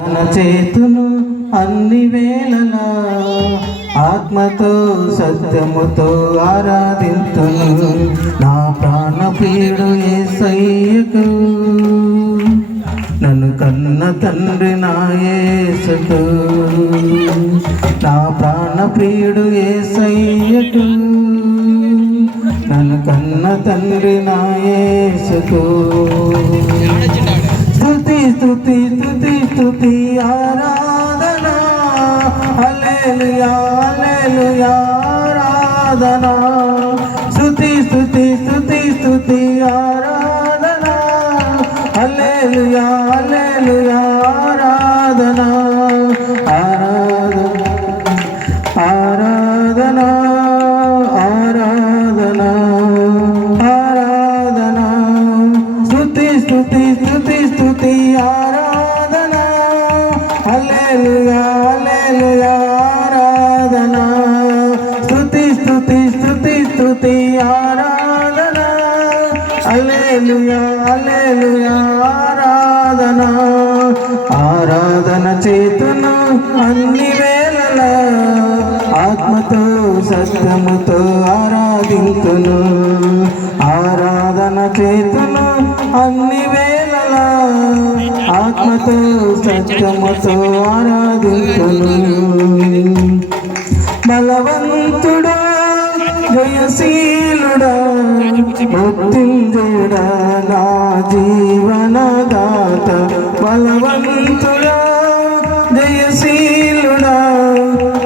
చేతును అన్ని వేళలా ఆత్మతో సత్యముతో ఆరాధింతును. నా ప్రాణ ప్రియుడు యేసయ్యకు, నన్ను కన్న తండ్రి నా యేసుకు. నా ప్రాణ ప్రియుడు యేసయ్యకు, నన్ను కన్న తండ్రి నా యేసుకు. స్తుతి స్తుతి స్తుతి స్తుతి ఆరాధన, హల్లెలూయా హల్లెలూయా ఆరాధన. స్తుతి స్తుతి స్తుతి స్తుతి ఆరాధన, హల్లెలూయా హల్లెలూయా ఆరాధన. ఆరాధన ఆరాధన ఆరాధన, స్తుతి స్తుతి స్తుతి స్తుతి ఆరాధన, హల్లెలూయా హల్లెలూయా ఆరాధన. స్తుతి స్తుతి స్తుతి స్తుతి ఆరాధన, హల్లెలూయా హల్లెలూయా ఆరాధన. ఆరాధన చేతును అన్ని వేళలా ఆత్మతో సత్యముతో ఆరాధింతును. ఆరాధన చేతును అన్ని వేళలా ఆత్మతో సత్యముతో ఆరాధింతును. బలవంతుడా జయశీలుడా మృత్యుంజయుడా నా జీవనదాత. బలవంతుడా జయశీలుడా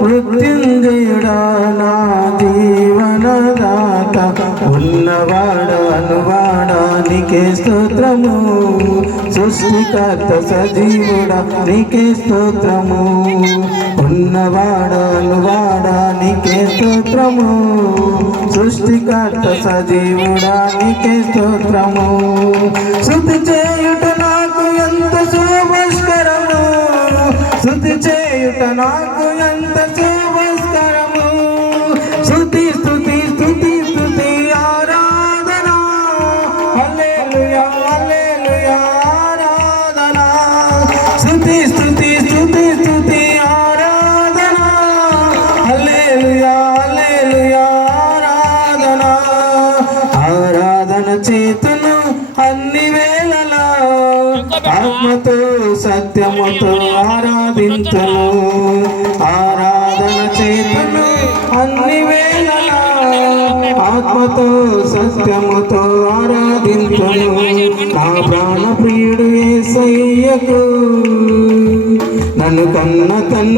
మృత్యుంజయుడా నా జీవనదాత. ఉన్నవాడ అనువాడా నీకే స్తోత్రము, సృష్టికర్త సజీవుడా నీకే స్తోత్రము. ఉన్నవాడ అనువాడా నీకే స్తోత్రము, సృష్టికర్త సజీవుడా నీకే స్తోత్రము. స్తుతి చేయుట నాకు ఎంత శుభస్కరము, స్తుతి చేయుట నాకు ఎంత శుభస్కరము. స్తుతి స్తుతి స్తుతి స్తుతి ఆరాధన, హల్లెలూయా హల్లెలూయా ఆరాధన. స్తుతి స్తుతి స్తుతి స్తుతి ఆరాధన, హల్లెలూయా హల్లెలూయా ఆరాధన. ఆరాధన చేతును అన్ని వేళలా ఆత్మతో సత్యముతో ఆరాధింతును. ఆరాధన చేతును అన్ని వేళలా ఆత్మతో సత్యముతో ఆరాధింతును. నా ప్రాణ ప్రియుడు యేసయ్యకు, నన్ను కన్న తండ్రి